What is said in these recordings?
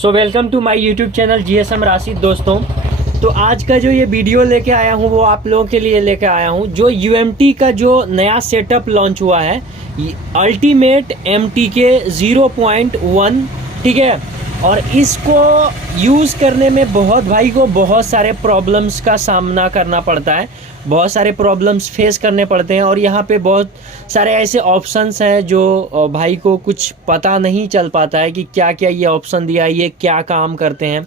So welcome to my YouTube channel GSM Rashid. दोस्तों, तो आज का जो ये वीडियो लेके आया हूँ वो आप लोगों के लिए लेके आया हूँ जो यूएमटी का जो नया सेटअप लॉन्च हुआ है, अल्टीमेट एमटीके 0.1। ठीक है, और इसको यूज़ करने में भाई को बहुत सारे प्रॉब्लम्स का सामना करना पड़ता है, बहुत सारे प्रॉब्लम्स फेस करने पड़ते हैं। और यहाँ पे बहुत सारे ऐसे ऑप्शंस हैं जो भाई को कुछ पता नहीं चल पाता है कि क्या क्या ये ऑप्शन दिया है, ये क्या काम करते हैं,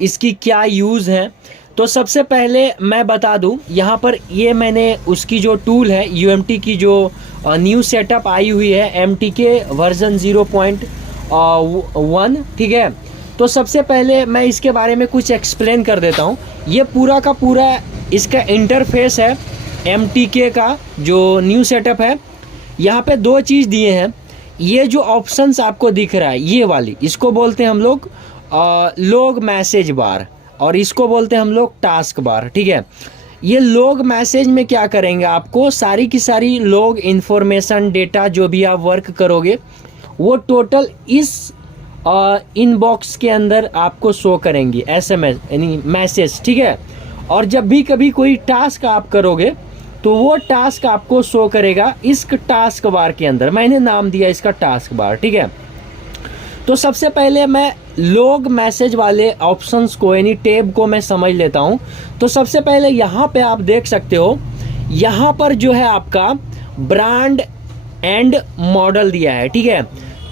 इसकी क्या यूज़ है। तो सबसे पहले मैं बता दूं, यहाँ पर ये मैंने उसकी जो टूल है यूएमटी की जो न्यू सेटअप आई हुई है एमटीके वर्जन 0.1। ठीक है, तो सबसे पहले मैं इसके बारे में कुछ एक्सप्लेन कर देता हूँ। ये पूरा का पूरा इसका इंटरफेस है एमटीके का जो न्यू सेटअप है। यहाँ पे दो चीज़ दिए हैं। ये जो ऑप्शंस आपको दिख रहा है ये वाली, इसको बोलते हैं हम लोग मैसेज बार, और इसको बोलते हैं हम लोग टास्क बार। ठीक है, ये लोग मैसेज में क्या करेंगे, आपको सारी की सारी लोग इन्फॉर्मेशन डेटा जो भी आप वर्क करोगे वो टोटल इस इनबॉक्स के अंदर आपको शो करेंगी, एसएमएस यानी मैसेज। ठीक है, और जब भी कभी कोई टास्क आप करोगे तो वो टास्क आपको शो करेगा इस टास्क बार के अंदर। मैंने नाम दिया इसका टास्क बार। ठीक है, तो सबसे पहले मैं लोग मैसेज वाले ऑप्शंस को यानी टैब को मैं समझ लेता हूं। तो सबसे पहले यहाँ पे आप देख सकते हो, यहाँ पर जो है आपका ब्रांड एंड मॉडल दिया है। ठीक है,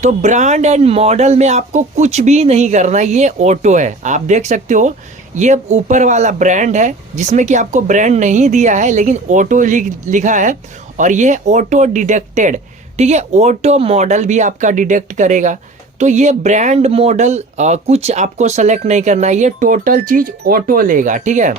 तो ब्रांड एंड मॉडल में आपको कुछ भी नहीं करना, ये ऑटो है। आप देख सकते हो ये ऊपर वाला ब्रांड है जिसमें कि आपको ब्रांड नहीं दिया है लेकिन ऑटो लिखा है, और ये ऑटो डिटेक्टेड। ठीक है, ऑटो मॉडल भी आपका डिटेक्ट करेगा। तो ये ब्रांड मॉडल कुछ आपको सेलेक्ट नहीं करना है, ये टोटल चीज़ ऑटो लेगा। ठीक है,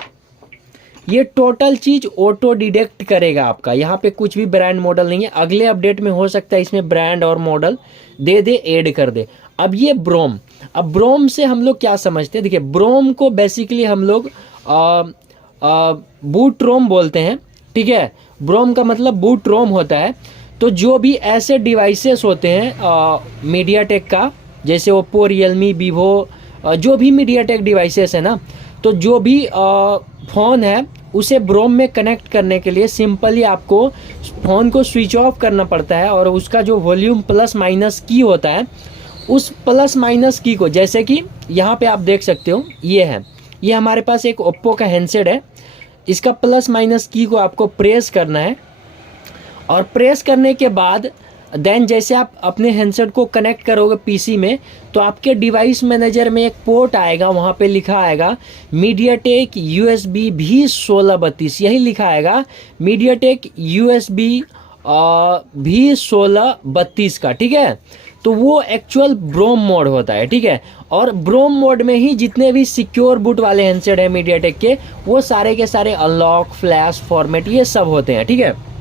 ये टोटल चीज़ ऑटो डिटेक्ट करेगा आपका। यहाँ पे कुछ भी ब्रांड मॉडल नहीं है। अगले अपडेट में हो सकता है इसमें ब्रांड और मॉडल दे दे, ऐड कर दे। अब ये ब्रोम, अब ब्रोम से हम लोग क्या समझते हैं, देखिए ब्रोम को बेसिकली हम लोग बूट रोम बोलते हैं। ठीक है, ब्रोम का मतलब बूट रोम होता है। तो जो भी ऐसे डिवाइसेस होते हैं मीडियाटेक का, जैसे ओप्पो, रियलमी, वीवो, जो भी मीडियाटेक डिवाइसेस है ना, तो जो भी फ़ोन है उसे ब्रोम में कनेक्ट करने के लिए सिंपली आपको फ़ोन को स्विच ऑफ करना पड़ता है, और उसका जो वॉल्यूम प्लस माइनस की होता है उस प्लस माइनस की को, जैसे कि यहाँ पे आप देख सकते हो ये है, ये हमारे पास एक ओप्पो का हैंडसेट है, इसका प्लस माइनस की को आपको प्रेस करना है। और प्रेस करने के बाद देन जैसे आप अपने हैंडसेट को कनेक्ट करोगे पीसी में, तो आपके डिवाइस मैनेजर में एक पोर्ट आएगा, वहाँ पे लिखा आएगा मीडियाटेक USB V1632, यही लिखा आएगा मीडियाटेक USB V1632 का। ठीक है, तो वो एक्चुअल ब्रोम मोड होता है। ठीक है, और ब्रोम मोड में ही जितने भी सिक्योर बूट वाले हैंडसेट है मीडियाटेक के, वो सारे के सारे अनलॉक, फ्लैश, फॉर्मेट, ये सब होते हैं। ठीक है,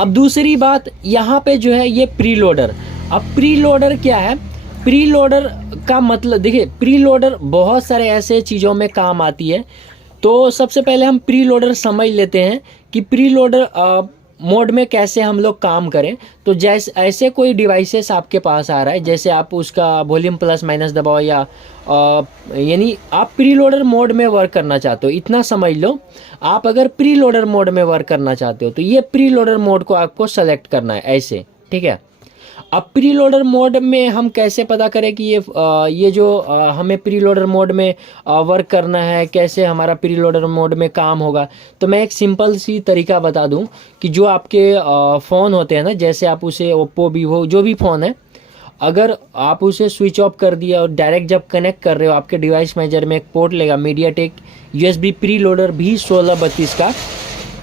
अब दूसरी बात यहाँ पे जो है ये प्रीलोडर। अब प्रीलोडर क्या है, प्रीलोडर का मतलब देखिए, प्रीलोडर बहुत सारे ऐसे चीज़ों में काम आती है। तो सबसे पहले हम प्रीलोडर समझ लेते हैं कि प्रीलोडर मोड में कैसे हम लोग काम करें। तो जैसे ऐसे कोई डिवाइसेस आपके पास आ रहा है, जैसे आप उसका वॉल्यूम प्लस माइनस दबाओ, या यानी आप प्रीलोडर मोड में वर्क करना चाहते हो, इतना समझ लो। आप अगर प्रीलोडर मोड में वर्क करना चाहते हो तो ये प्रीलोडर मोड को आपको सेलेक्ट करना है ऐसे। ठीक है, अब प्रीलोडर मोड में हम कैसे पता करें कि ये जो हमें प्रीलोडर मोड में वर्क करना है, कैसे हमारा प्रीलोडर मोड में काम होगा। तो मैं एक सिंपल सी तरीका बता दूं कि जो आपके फ़ोन होते हैं ना, जैसे आप उसे ओप्पो, वीवो, जो भी फ़ोन है, अगर आप उसे स्विच ऑफ कर दिया और डायरेक्ट जब कनेक्ट कर रहे हो, आपके डिवाइस मैनेजर में एक पोर्ट लेगा मीडियाटेक USB प्रीलोडर V1632 का,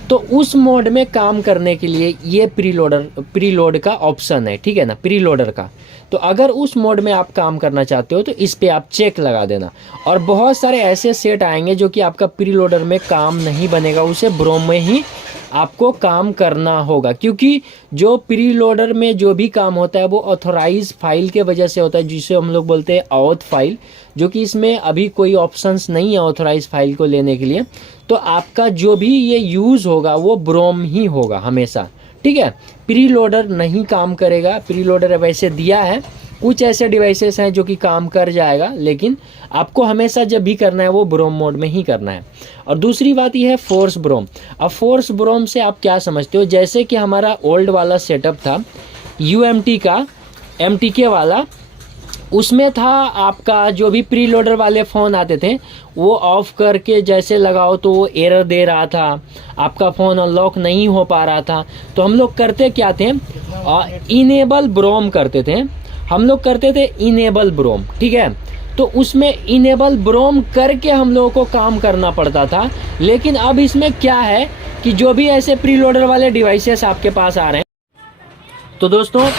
तो उस मोड में काम करने के लिए ये प्रीलोड का ऑप्शन है। ठीक है ना, प्रीलोडर का। तो अगर उस मोड में आप काम करना चाहते हो तो इस पे आप चेक लगा देना। और बहुत सारे ऐसे सेट आएंगे जो कि आपका प्रीलोडर में काम नहीं बनेगा, उसे ब्रोम में ही आपको काम करना होगा, क्योंकि जो प्रीलोडर में जो भी काम होता है वो ऑथोराइज फाइल के वजह से होता है, जिसे हम लोग बोलते हैं ऑथ फाइल, जो कि इसमें अभी कोई ऑप्शंस नहीं है ऑथोराइज फाइल को लेने के लिए। तो आपका जो भी ये यूज़ होगा वो ब्रोम ही होगा हमेशा। ठीक है, प्रीलोडर नहीं काम करेगा। प्रीलोडर वैसे दिया है कुछ ऐसे डिवाइसेस हैं जो कि काम कर जाएगा, लेकिन आपको हमेशा जब भी करना है वो ब्रोम मोड में ही करना है। और दूसरी बात ये है फोर्स ब्रोम। अब फोर्स ब्रोम से आप क्या समझते हो, जैसे कि हमारा ओल्ड वाला सेटअप था UMT का, MTK वाला, उसमें था आपका जो भी प्री लोडर वाले फ़ोन आते थे वो ऑफ करके जैसे लगाओ तो वो एरर दे रहा था, आपका फ़ोन अनलॉक नहीं हो पा रहा था। तो हम लोग करते क्या थे, इनेबल ब्रोम करते थे, हम लोग करते थे इनेबल ब्रोम, ठीक है। तो उसमें इनेबल ब्रोम करके हम लोगों को काम करना पड़ता था। लेकिन अब इसमें क्या है कि जो भी ऐसे प्री लोडर वाले डिवाइसेस आपके पास आ रहे हैं, तो दोस्तों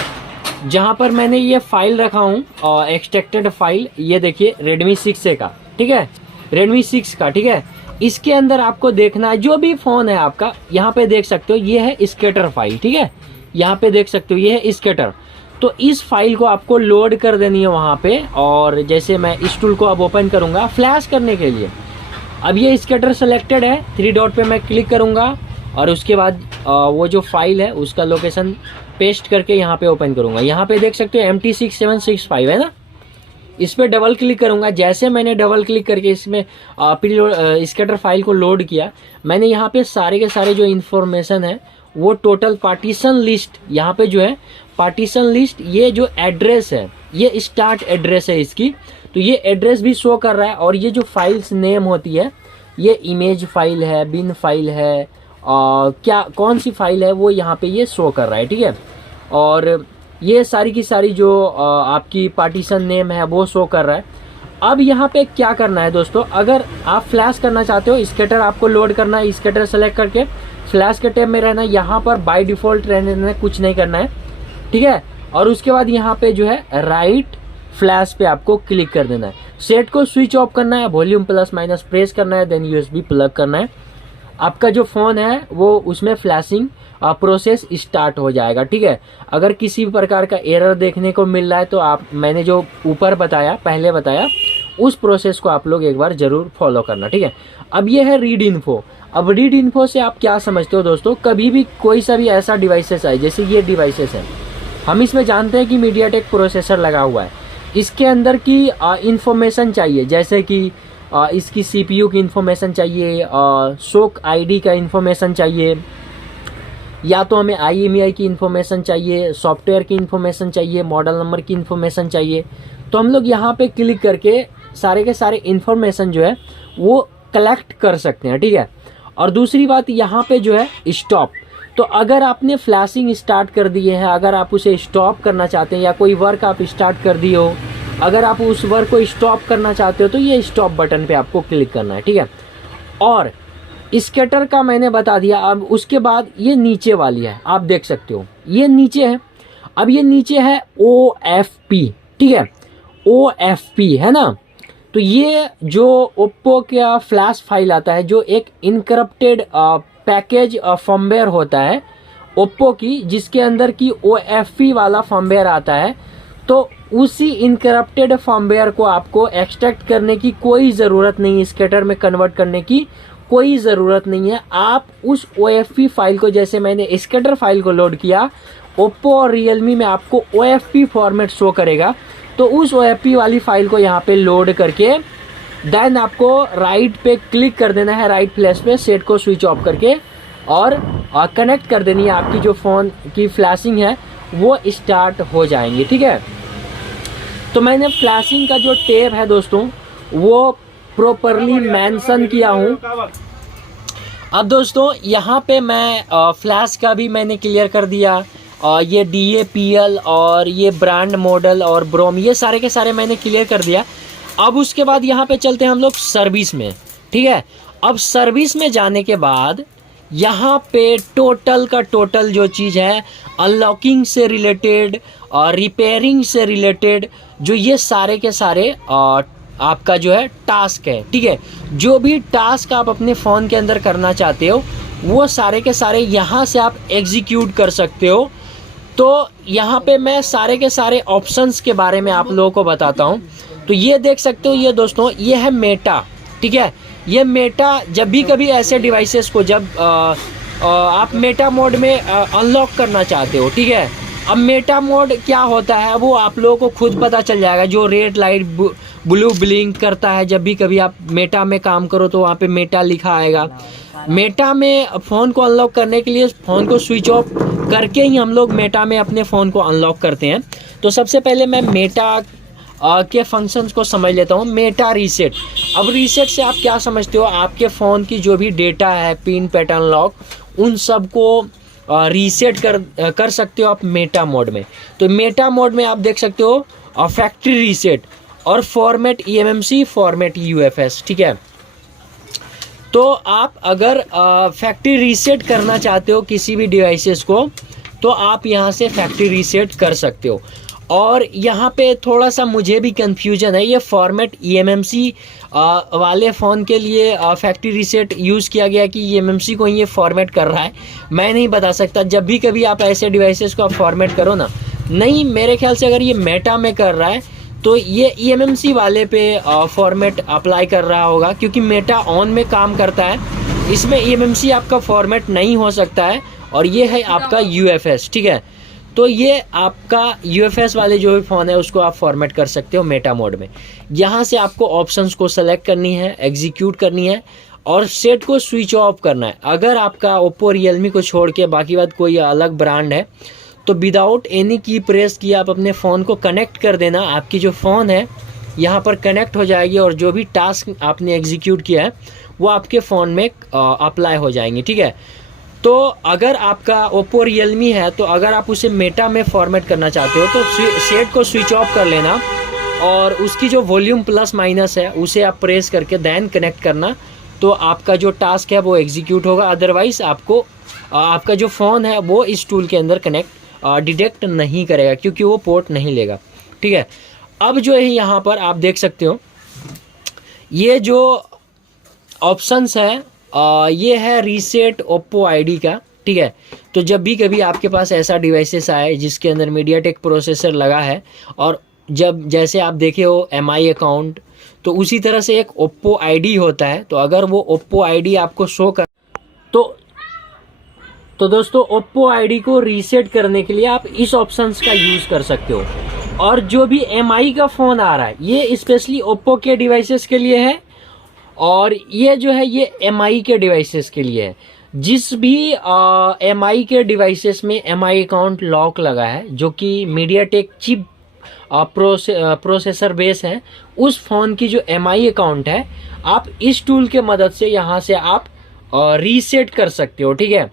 जहाँ पर मैंने ये फाइल रखा हूँ और एक्सट्रैक्टेड फाइल, ये देखिए Redmi 6A का, ठीक है, Redmi 6 का, ठीक है। इसके अंदर आपको देखना है जो भी फ़ोन है आपका, यहाँ पे देख सकते हो ये है स्केटर फाइल, ठीक है, यहाँ पे देख सकते हो ये है स्केटर। तो इस फाइल को आपको लोड कर देनी है वहाँ पे। और जैसे मैं इस टूल को अब ओपन करूँगा फ्लैश करने के लिए, अब ये स्केटर सेलेक्टेड है, 3 डॉट पे मैं क्लिक करूँगा और उसके बाद वो जो फाइल है उसका लोकेशन पेस्ट करके यहाँ पे ओपन करूँगा। यहाँ पे देख सकते हो MT6765 है ना, इस पर डबल क्लिक करूँगा। जैसे मैंने डबल क्लिक करके इसमें स्केटर फाइल को लोड किया, मैंने यहाँ पे सारे के सारे जो इन्फॉर्मेशन है वो टोटल पार्टीशन लिस्ट, यहाँ पे जो है पार्टीशन लिस्ट, ये जो एड्रेस है ये स्टार्ट एड्रेस है इसकी, तो ये एड्रेस भी शो कर रहा है। और ये जो फाइल्स नेम होती है, ये इमेज फाइल है, बिन फाइल है, क्या कौन सी फाइल है वो यहाँ पे ये शो कर रहा है, ठीक है। और ये सारी की सारी जो आपकी पार्टीशन नेम है वो शो कर रहा है। अब यहाँ पे क्या करना है दोस्तों, अगर आप फ्लैश करना चाहते हो, स्केटर आपको लोड करना है, स्केटर सेलेक्ट करके फ्लैश के टैब में रहना है, यहाँ पर बाय डिफ़ॉल्ट रहने देना है, कुछ नहीं करना है, ठीक है। और उसके बाद यहाँ पे जो है राइट फ्लैश पे आपको क्लिक कर देना है, सेट को स्विच ऑफ करना है, वॉल्यूम प्लस माइनस प्रेस करना है, देन USB प्लग करना है। आपका जो फ़ोन है वो उसमें फ्लैशिंग प्रोसेस स्टार्ट हो जाएगा, ठीक है। अगर किसी प्रकार का एरर देखने को मिल रहा है तो आप, मैंने जो ऊपर बताया, पहले बताया, उस प्रोसेस को आप लोग एक बार ज़रूर फॉलो करना, ठीक है। अब ये है रीड इन्फो। अब रीड इन्फो से आप क्या समझते हो दोस्तों, कभी भी कोई सा भी ऐसा डिवाइसेस आए, जैसे ये डिवाइसेस है, हम इसमें जानते हैं कि मीडियाटेक प्रोसेसर लगा हुआ है, इसके अंदर की इंफॉर्मेशन चाहिए, जैसे कि इसकी CPU की इंफॉर्मेशन चाहिए, शोक ID का इंफॉर्मेशन चाहिए, या तो हमें IMEI की इंफॉर्मेशन चाहिए, सॉफ्टवेयर की इंफॉर्मेशन चाहिए, मॉडल नंबर की इंफॉर्मेशन चाहिए। तो हम लोग यहाँ पे क्लिक करके सारे के सारे इंफॉर्मेशन जो है वो कलेक्ट कर सकते हैं, ठीक है। और दूसरी बात यहाँ पे जो है स्टॉप, तो अगर आपने फ्लैशिंग स्टार्ट कर दिए हैं, अगर आप उसे स्टॉप करना चाहते हैं, या कोई वर्क आप स्टार्ट कर दिए हो, अगर आप उस वर्क को स्टॉप करना चाहते हो तो ये स्टॉप बटन पे आपको क्लिक करना है, ठीक है। और स्केटर का मैंने बता दिया। अब उसके बाद ये नीचे वाली है, आप देख सकते हो ये नीचे है। अब ये नीचे है OFP, ठीक है, OFP है ना। तो ये जो ओप्पो का फ्लैश फाइल आता है, जो एक इनकरप्टेड पैकेज फर्मवेयर होता है ओप्पो की, जिसके अंदर की OFP वाला फर्मवेयर आता है, तो उसी इनकरप्टेड फर्मवेयर को आपको एक्सट्रैक्ट करने की कोई ज़रूरत नहीं है, स्केटर में कन्वर्ट करने की कोई ज़रूरत नहीं है। आप उस OFP फाइल को, जैसे मैंने स्केटर फाइल को लोड किया, ओप्पो और रियलमी में आपको OFP फॉर्मेट शो करेगा, तो उस OFP वाली फाइल को यहाँ पे लोड करके देन आपको राइट पे क्लिक कर देना है, राइट फ्लैश पे, सेट को स्विच ऑफ करके, और कनेक्ट कर देनी है। आपकी जो फ़ोन की फ्लैशिंग है वो स्टार्ट हो जाएंगी, ठीक है। तो मैंने फ्लैशिंग का जो टेप है दोस्तों वो प्रॉपरली मेंशन किया हूँ। अब दोस्तों यहाँ पे मैं फ्लैश का भी मैंने क्लियर कर दिया, ये DAPL और ये ब्रांड मॉडल और ब्रोम, ये सारे के सारे मैंने क्लियर कर दिया। अब उसके बाद यहाँ पे चलते हैं हम लोग सर्विस में, ठीक है। अब सर्विस में जाने के बाद यहाँ पे टोटल का टोटल जो चीज़ है, अनलॉकिंग से रिलेटेड और रिपेयरिंग से रिलेटेड, जो ये सारे के सारे आपका जो है टास्क है, ठीक है। जो भी टास्क आप अपने फ़ोन के अंदर करना चाहते हो वो सारे के सारे यहाँ से आप एग्जीक्यूट कर सकते हो। तो यहाँ पे मैं सारे के सारे ऑप्शंस के बारे में आप लोगों को बताता हूँ। तो ये देख सकते हो, ये दोस्तों ये है मेटा, ठीक है। ये मेटा, जब भी कभी ऐसे डिवाइसेस को जब आप मेटा मोड में अनलॉक करना चाहते हो, ठीक है, अब मेटा मोड क्या होता है वो आप लोगों को खुद पता चल जाएगा। जो रेड लाइट ब्लू ब्लिंक करता है, जब भी कभी आप मेटा में काम करो तो वहाँ पे मेटा लिखा आएगा। मेटा में फ़ोन को अनलॉक करने के लिए फ़ोन को स्विच ऑफ करके ही हम लोग मेटा में अपने फ़ोन को अनलॉक करते हैं। तो सबसे पहले मैं मेटा के फंक्शंस को समझ लेता हूँ। Meta reset. अब रीसेट से आप क्या समझते हो? आपके फ़ोन की जो भी डेटा है, पिन, पैटर्न, लॉक, उन सब को रीसेट कर सकते हो आप मेटा मोड में। तो मेटा मोड में आप देख सकते हो फैक्ट्री रीसेट और फॉर्मेट eMMC, फॉर्मेट UFS, ठीक है। तो आप अगर फैक्ट्री रीसेट करना चाहते हो किसी भी डिवाइसेस को, तो आप यहाँ से फैक्ट्री रीसेट कर सकते हो। और यहाँ पे थोड़ा सा मुझे भी कंफ्यूजन है, ये फॉर्मेट eMMC वाले फ़ोन के लिए फैक्ट्री रीसेट यूज़ किया गया कि eMMC को ही ये फॉर्मेट कर रहा है, मैं नहीं बता सकता। जब भी कभी आप ऐसे डिवाइसेस को आप फॉर्मेट करो ना, नहीं, मेरे ख्याल से अगर ये मेटा में कर रहा है तो ये eMMC वाले पे फॉर्मेट अप्लाई कर रहा होगा, क्योंकि मेटा ऑन में काम करता है। इसमें eMMC आपका फॉर्मेट नहीं हो सकता है। और ये है आपका UFS, ठीक है। तो ये आपका UFS वाले जो भी फ़ोन है उसको आप फॉर्मेट कर सकते हो मेटा मोड में। यहाँ से आपको ऑप्शंस को सेलेक्ट करनी है, एग्जीक्यूट करनी है और सेट को स्विच ऑफ करना है। अगर आपका ओप्पो, रियलमी को छोड़ के बाकी बात कोई अलग ब्रांड है तो विदाउट एनी की प्रेस किए आप अपने फ़ोन को कनेक्ट कर देना। आपकी जो फ़ोन है यहाँ पर कनेक्ट हो जाएगी और जो भी टास्क आपने एग्जीक्यूट किया है वो आपके फ़ोन में अप्लाई हो जाएंगे, ठीक है। तो अगर आपका ओप्पो, रियलमी है तो अगर आप उसे मेटा में फॉर्मेट करना चाहते हो तो सेट को स्विच ऑफ कर लेना और उसकी जो वॉल्यूम प्लस माइनस है उसे आप प्रेस करके दैन कनेक्ट करना, तो आपका जो टास्क है वो एग्जीक्यूट होगा। अदरवाइज़ आपको आपका जो फ़ोन है वो इस टूल के अंदर डिटेक्ट नहीं करेगा, क्योंकि वो पोर्ट नहीं लेगा, ठीक है। अब जो है यहाँ पर आप देख सकते हो ये जो ऑप्शंस है ये है रीसेट ओप्पो आईडी का, ठीक है। तो जब भी कभी आपके पास ऐसा डिवाइसेस आए जिसके अंदर मीडियाटेक प्रोसेसर लगा है और जब जैसे आप देखे हो MI अकाउंट, तो उसी तरह से एक ओप्पो आईडी होता है। तो अगर वो ओप्पो आईडी आपको शो कर तो दोस्तों ओप्पो आईडी को रीसेट करने के लिए आप इस ऑप्शंस का यूज़ कर सकते हो। और जो भी MI का फ़ोन आ रहा है ये स्पेशली ओप्पो के डिवाइसेस के लिए है और ये जो है ये MI के डिवाइसेस के लिए है। जिस भी MI के डिवाइसेस में MI अकाउंट लॉक लगा है, जो कि मीडियाटेक चिप प्रोसेसर बेस है, उस फ़ोन की जो MI अकाउंट है आप इस टूल के मदद से यहाँ से आप रीसेट कर सकते हो, ठीक है।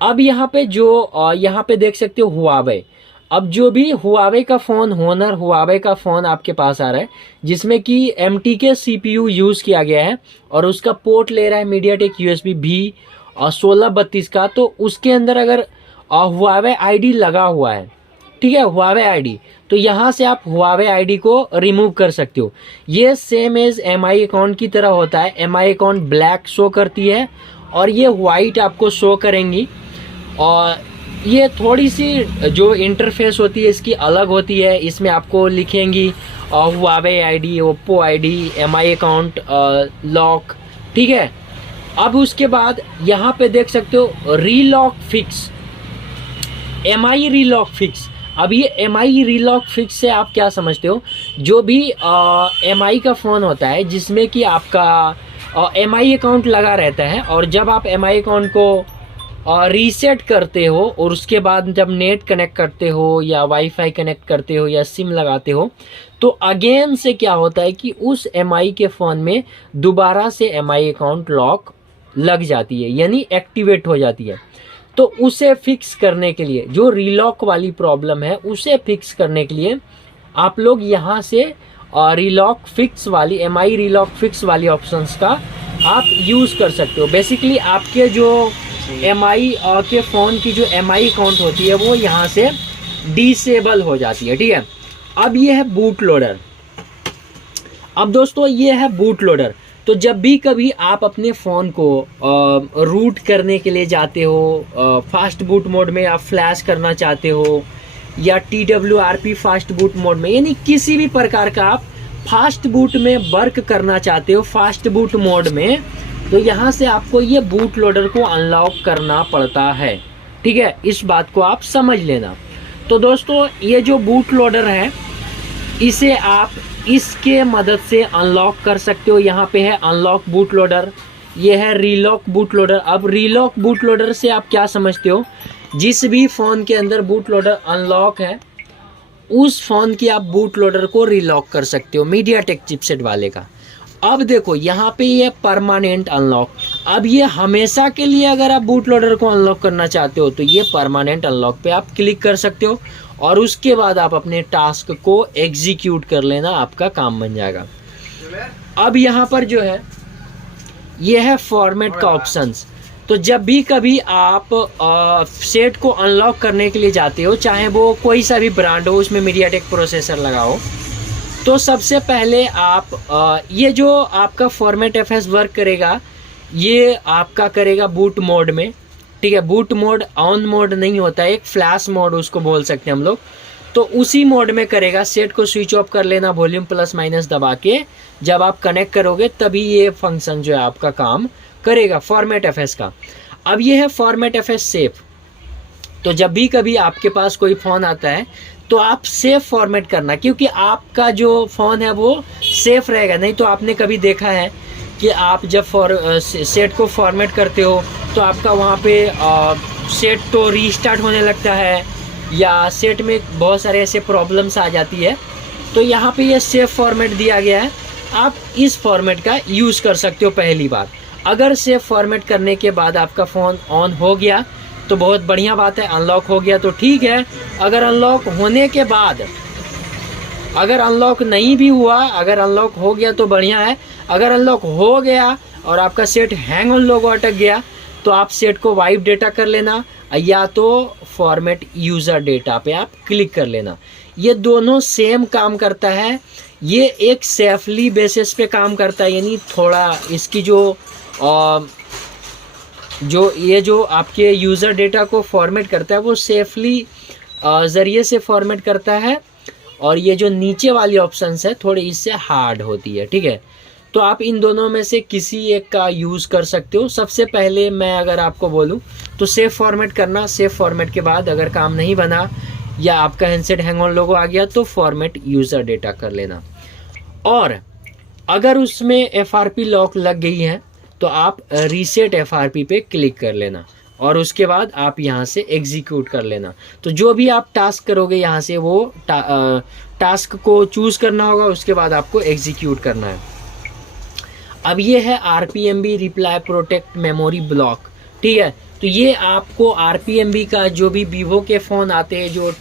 अब यहाँ पे जो यहाँ पे देख सकते हो हुआवे। अब जो भी हुआवे का फ़ोन, होनर हुआवे का फ़ोन आपके पास आ रहा है जिसमें कि MTK CPU यूज़ किया गया है और उसका पोर्ट ले रहा है मीडियाटेक USB V 1632 का, तो उसके अंदर अगर हुआवे आईडी लगा हुआ है, ठीक है, हुआवे आईडी, तो यहाँ से आप हुआवे आईडी को रिमूव कर सकते हो। ये सेम एज MI अकाउंट की तरह होता है। MI अकाउंट ब्लैक शो करती है और ये वाइट आपको शो करेंगी। और ये थोड़ी सी जो इंटरफेस होती है इसकी अलग होती है। इसमें आपको लिखेंगी Huawei ID, Oppo ID, MI account lock, ठीक है। अब उसके बाद यहाँ पे देख सकते हो रीलॉक फिक्स, MI रीलॉक फिक्स। अब ये MI रीलॉक फिक्स से आप क्या समझते हो? जो भी MI का फ़ोन होता है जिसमें कि आपका MI अकाउंट लगा रहता है और जब आप MI अकाउंट को रीसेट करते हो और उसके बाद जब नेट कनेक्ट करते हो या वाईफाई कनेक्ट करते हो या सिम लगाते हो, तो अगेन से क्या होता है कि उस MI के फ़ोन में दोबारा से MI अकाउंट लॉक लग जाती है, यानी एक्टिवेट हो जाती है। तो उसे फिक्स करने के लिए, जो रीलॉक वाली प्रॉब्लम है उसे फिक्स करने के लिए आप लोग यहाँ से रीलॉक फिक्स वाली, MI रीलॉक फिक्स वाली ऑप्शंस का आप यूज़ कर सकते हो। बेसिकली आपके जो MI के फ़ोन की जो MI अकाउंट होती है वो यहाँ से डिसेबल हो जाती है, ठीक है। अब ये है बूट लोडर। अब दोस्तों ये है बूट लोडर। तो जब भी कभी आप अपने फ़ोन को रूट करने के लिए जाते हो, फास्ट बूट मोड में आप फ्लैश करना चाहते हो या TWRP फास्ट बूट मोड में, यानी किसी भी प्रकार का आप फास्ट बूट में वर्क करना चाहते हो फास्ट बूट मोड में, तो यहाँ से आपको ये बूट लोडर को अनलॉक करना पड़ता है, ठीक है। इस बात को आप समझ लेना। तो दोस्तों ये जो बूट लोडर है इसे आप इसके मदद से अनलॉक कर सकते हो। यहाँ पे है अनलॉक बूट लोडर, ये है रीलॉक बूट लोडर। अब रीलॉक बूट लोडर से आप क्या समझते हो, जिस भी फ़ोन के अंदर बूट लोडर अनलॉक है उस फ़ोन की आप बूट लोडर को रीलॉक कर सकते हो, मीडियाटेक चिपसेट वाले का। अब देखो यहाँ पे ये परमानेंट अनलॉक, अब ये हमेशा के लिए अगर आप बूट लोडर को अनलॉक करना चाहते हो तो ये परमानेंट अनलॉक पे आप क्लिक कर सकते हो और उसके बाद आप अपने टास्क को एग्जीक्यूट कर लेना, आपका काम बन जाएगा। अब यहाँ पर जो है ये है फॉर्मेट का ऑप्शंस। तो जब भी कभी आप सेट को अनलॉक करने के लिए जाते हो, चाहे वो कोई सा भी ब्रांड हो, उसमें मीडियाटेक प्रोसेसर लगा हो, तो सबसे पहले आप ये जो आपका फॉर्मेट एफएस वर्क करेगा ये आपका करेगा बूट मोड में, ठीक है। बूट मोड ऑन मोड नहीं होता है, एक फ्लैश मोड उसको बोल सकते हैं हम लोग। तो उसी मोड में करेगा। सेट को स्विच ऑफ कर लेना वॉल्यूम प्लस माइनस दबा के, जब आप कनेक्ट करोगे तभी ये फंक्शन जो है आपका काम करेगा फॉर्मेट एफएस का। अब ये है फॉर्मेट एफएस सेफ। तो जब भी कभी आपके पास कोई फ़ोन आता है तो आप सेफ फॉर्मेट करना, क्योंकि आपका जो फ़ोन है वो सेफ रहेगा। नहीं तो आपने कभी देखा है कि आप जब सेट को फॉर्मेट करते हो तो आपका वहाँ पे सेट तो रीस्टार्ट होने लगता है या सेट में बहुत सारे ऐसे प्रॉब्लम्स आ जाती है। तो यहाँ पे ये सेफ फॉर्मेट दिया गया है, आप इस फॉर्मेट का यूज़ कर सकते हो पहली बार। अगर सेफ फॉर्मेट करने के बाद आपका फ़ोन ऑन हो गया तो बहुत बढ़िया बात है, अनलॉक हो गया तो ठीक है। अगर अनलॉक होने के बाद अगर अनलॉक नहीं भी हुआ, अगर अनलॉक हो गया तो बढ़िया है। अगर अनलॉक हो गया और आपका सेट हैंग ऑन लोगो अटक गया तो आप सेट को वाइप डेटा कर लेना या तो फॉर्मेट यूज़र डेटा पे आप क्लिक कर लेना। ये दोनों सेम काम करता है। ये एक सेफली बेसिस पे काम करता है, यानी थोड़ा इसकी जो आपके यूज़र डेटा को फॉर्मेट करता है वो सेफली ज़रिए से फॉर्मेट करता है। और ये जो नीचे वाली ऑप्शंस है थोड़ी इससे हार्ड होती है, ठीक है। तो आप इन दोनों में से किसी एक का यूज़ कर सकते हो। सबसे पहले मैं अगर आपको बोलूँ तो सेफ फॉर्मेट करना। सेफ फॉर्मेट के बाद अगर काम नहीं बना या आपका हैंडसेट हैंग ऑन लोगो आ गया तो फॉर्मेट यूज़र डेटा कर लेना। और अगर उसमें FRP लॉक लग गई है तो आप रीसेट FRP पे क्लिक कर लेना और उसके बाद आप यहाँ से एग्जीक्यूट कर लेना। तो जो भी आप टास्क करोगे यहाँ से वो टास्क को चूज़ करना होगा, उसके बाद आपको एग्जीक्यूट करना है। अब ये है RPMB reply protect memory block, ठीक है। तो ये आपको RPMB का जो भी वीवो के फ़ोन आते हैं जो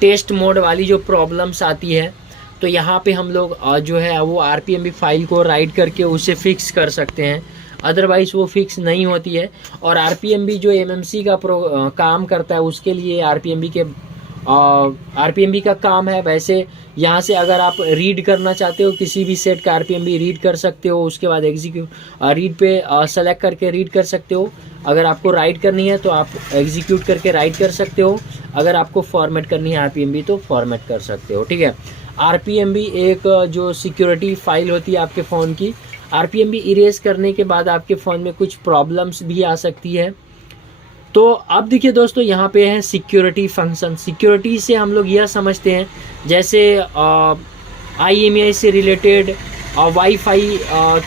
टेस्ट मोड वाली जो प्रॉब्लम्स आती है, तो यहाँ पे हम लोग जो है वो RPMB फाइल को राइट करके उसे फिक्स कर सकते हैं। अदरवाइज़ वो फिक्स नहीं होती है। और RPMB जो MMC का काम करता है उसके लिए RPMB का काम है। वैसे यहाँ से अगर आप रीड करना चाहते हो किसी भी सेट का RPMB रीड कर सकते हो, उसके बाद एग्जीक्यूट रीड पे सेलेक्ट करके रीड कर सकते हो। अगर आपको राइट करनी है तो आप एग्जीक्यूट करके राइट कर सकते हो। अगर आपको फॉर्मेट करनी है RPMB तो फॉर्मेट कर सकते हो, ठीक है। RPMB एक जो सिक्योरिटी फाइल होती है आपके फ़ोन की, RPMB इरेज करने के बाद आपके फ़ोन में कुछ प्रॉब्लम्स भी आ सकती है। तो अब देखिए दोस्तों यहाँ पे है सिक्योरिटी फंक्शन। सिक्योरिटी से हम लोग यह समझते हैं जैसे IMEI से रिलेटेड वाईफाई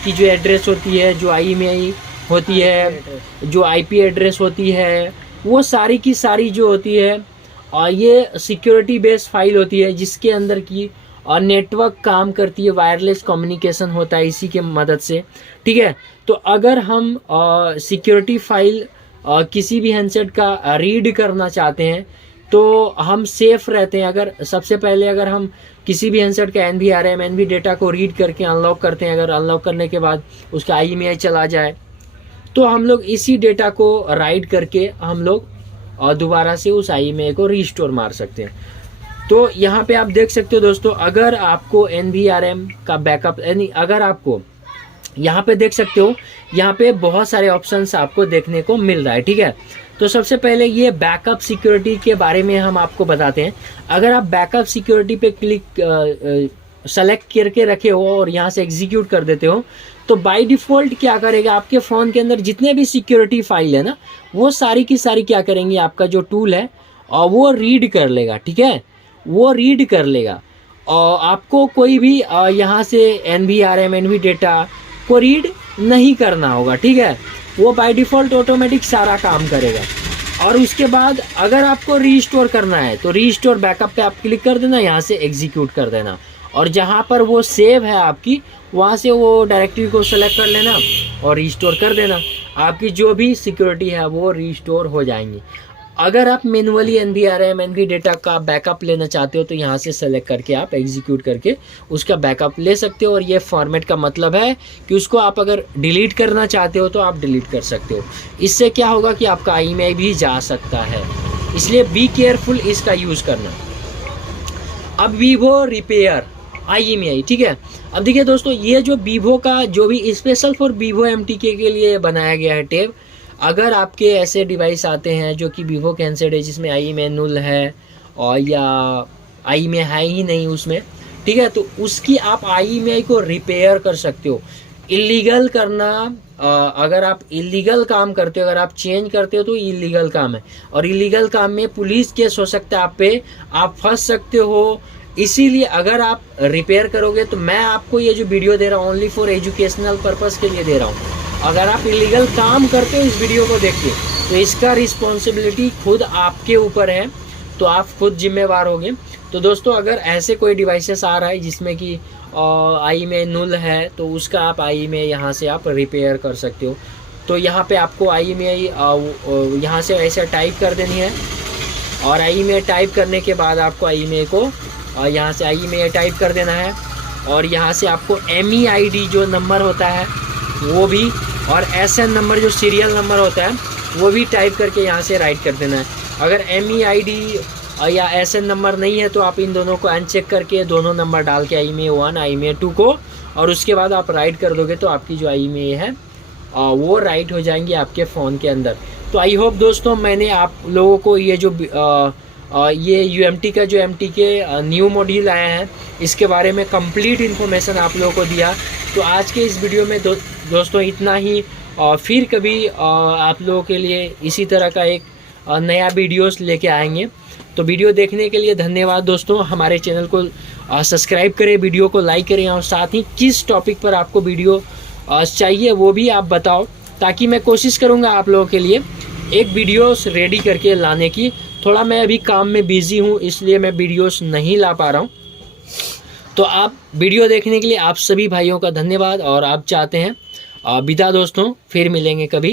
की जो एड्रेस होती है, जो IMEI होती है, जो IP एड्रेस होती है, वो सारी की सारी जो होती है और ये सिक्योरिटी बेस्ड फाइल होती है जिसके अंदर की और नेटवर्क काम करती है, वायरलेस कम्युनिकेशन होता है इसी के मदद से, ठीक है। तो अगर हम सिक्योरिटी फाइल किसी भी हैंडसेट का रीड करना चाहते हैं तो हम सेफ रहते हैं। अगर सबसे पहले अगर हम किसी भी हैंडसेट का NVRM NV डेटा को रीड करके अनलॉक करते हैं, अगर अनलॉक करने के बाद उसका IMEI चला जाए तो हम लोग इसी डेटा को राइट करके हम लोग दोबारा से उस IMEI को रीस्टोर मार सकते हैं। तो यहाँ पे आप देख सकते हो दोस्तों, अगर आपको NVRM का बैकअप, यानी अगर आपको यहाँ पे देख सकते हो यहाँ पे बहुत सारे ऑप्शंस आपको देखने को मिल रहा है, ठीक है। तो सबसे पहले ये बैकअप सिक्योरिटी के बारे में हम आपको बताते हैं। अगर आप बैकअप सिक्योरिटी पे क्लिक सेलेक्ट करके रखे हो और यहाँ से एग्जीक्यूट कर देते हो तो बाय डिफ़ॉल्ट क्या करेगा, आपके फ़ोन के अंदर जितने भी सिक्योरिटी फाइल है ना वो सारी की सारी क्या करेंगी, आपका जो टूल है और वो रीड कर लेगा, ठीक है, वो रीड कर लेगा। और आपको कोई भी यहाँ से NVRM NV डेटा को रीड नहीं करना होगा, ठीक है, वो बाय डिफ़ॉल्ट ऑटोमेटिक सारा काम करेगा। और उसके बाद अगर आपको रीस्टोर करना है तो रीस्टोर बैकअप पे आप क्लिक कर देना, यहाँ से एग्जीक्यूट कर देना, और जहाँ पर वो सेव है आपकी वहाँ से वो डायरेक्टरी को सेलेक्ट कर लेना और रीस्टोर कर देना। आपकी जो भी सिक्योरिटी है वो रीस्टोर हो जाएंगी। अगर आप मैनुअली NVRM NV डेटा का बैकअप लेना चाहते हो तो यहाँ से सेलेक्ट करके आप एग्जीक्यूट करके उसका बैकअप ले सकते हो। और ये फॉर्मेट का मतलब है कि उसको आप अगर डिलीट करना चाहते हो तो आप डिलीट कर सकते हो। इससे क्या होगा कि आपका IMEI भी जा सकता है, इसलिए बी केयरफुल इसका यूज़ करना। अब वीवो रिपेयर IMEI, ठीक है। अब देखिए दोस्तों, ये जो वीवो का जो भी स्पेशल फॉर वीवो MTK के लिए बनाया गया है टैब, अगर आपके ऐसे डिवाइस आते हैं जो कि वीवो कैंसेड है, जिसमें IMEI नुल है और या IMEI है ही नहीं उसमें, ठीक है, तो उसकी आप IMEI को रिपेयर कर सकते हो। इलीगल करना, अगर आप इलीगल काम करते हो, अगर आप चेंज करते हो तो इलीगल काम है, और इलीगल काम में पुलिस केस हो सकता है आप पे, आप फंस सकते हो। इसीलिए अगर आप रिपेयर करोगे तो मैं आपको ये जो वीडियो दे रहा हूँ ओनली फॉर एजुकेशनल पर्पस के लिए दे रहा हूँ। अगर आप इलीगल काम करते हो इस वीडियो को देख के तो इसका रिस्पॉन्सिबिलिटी खुद आपके ऊपर है, तो आप खुद जिम्मेवार होंगे। तो दोस्तों, अगर ऐसे कोई डिवाइसेस आ रहा है जिसमें कि IMEI नुल है तो उसका आप IMEI यहाँ से आप रिपेयर कर सकते हो। तो यहाँ पे आपको IMEI यहाँ से ऐसे टाइप कर देनी है, और IMEI टाइप करने के बाद आपको IMEI को यहाँ से IMEI टाइप कर देना है, और यहाँ से आपको MEID जो नंबर होता है वो भी, और SN नंबर जो सीरियल नंबर होता है वो भी टाइप करके यहाँ से राइट कर देना है। अगर MEID या SN नंबर नहीं है तो आप इन दोनों को अनचेक करके दोनों नंबर डाल के IMEI 1 IMEI 2 को, और उसके बाद आप राइट कर दोगे तो आपकी जो IMEI है वो राइट हो जाएंगी आपके फ़ोन के अंदर। तो आई होप दोस्तों, मैंने आप लोगों को ये जो ये UMT का जो MTK न्यू मॉड्यूल आया है इसके बारे में कंप्लीट इन्फॉर्मेशन आप लोगों को दिया। तो आज के इस वीडियो में दोस्तों इतना ही। फिर कभी आप लोगों के लिए इसी तरह का एक नया वीडियोस लेके आएंगे। तो वीडियो देखने के लिए धन्यवाद दोस्तों। हमारे चैनल को सब्सक्राइब करें, वीडियो को लाइक करें, और साथ ही किस टॉपिक पर आपको वीडियो चाहिए वो भी आप बताओ, ताकि मैं कोशिश करूँगा आप लोगों के लिए एक वीडियोस रेडी करके लाने की। थोड़ा मैं अभी काम में बिजी हूँ इसलिए मैं वीडियोस नहीं ला पा रहा हूँ। तो आप वीडियो देखने के लिए आप सभी भाइयों का धन्यवाद, और आप चाहते हैं विदा दोस्तों, फिर मिलेंगे कभी।